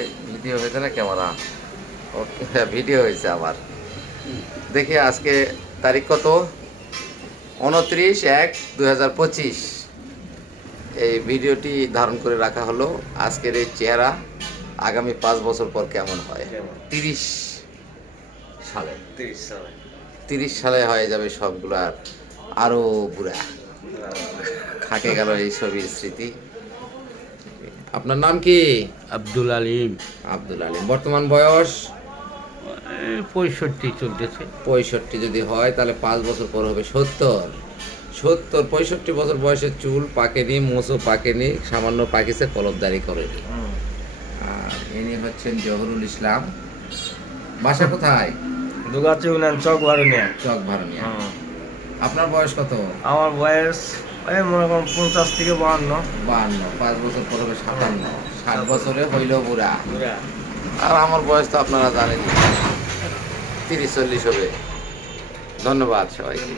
এই ভিডিও হয়েছে না ক্যামেরা? ওকে, ভিডিও হয়েছে আমার। দেখি আজকে তারিখ কত? 29/1/2025। এই ভিডিওটি ধারণ করে রাখা হলো। আজকের এই চেহারা আগামী 5 বছর পর কেমন হয়। 30 সালে 30 সালে হয়ে যাবে সবগুলার আরো বুড়া। থাকে গেল এই ছবির স্মৃতি। আপনার নাম কি? আব্দুল আলিম। আব্দুল আলিম। বর্তমান বয়স 65 চলতেছে। 65 যদি হয় তাহলে 5 বছর পর হবে 70। 65 বছর বয়সে চুল পাকেনি, মোচও পাকেনি, সামান্য পাকিছে, কলবদারি করেনি। আর ইনি হচ্ছেন জহুরুল ইসলাম। বাসা কোথায়? দুগাছি উনান চক বারুনিয়া। চক ভারনিয়া। আপনার বয়স কত? আমার বয়স এই মনে করুন 50 থেকে 52। 52। 5 বছর পর হবে 57। 60 বছরে হইল বুড়া। আর আমার বয়স তো আপনারা জানেন, 30-40 হবে। ধন্যবাদ সবাইকে।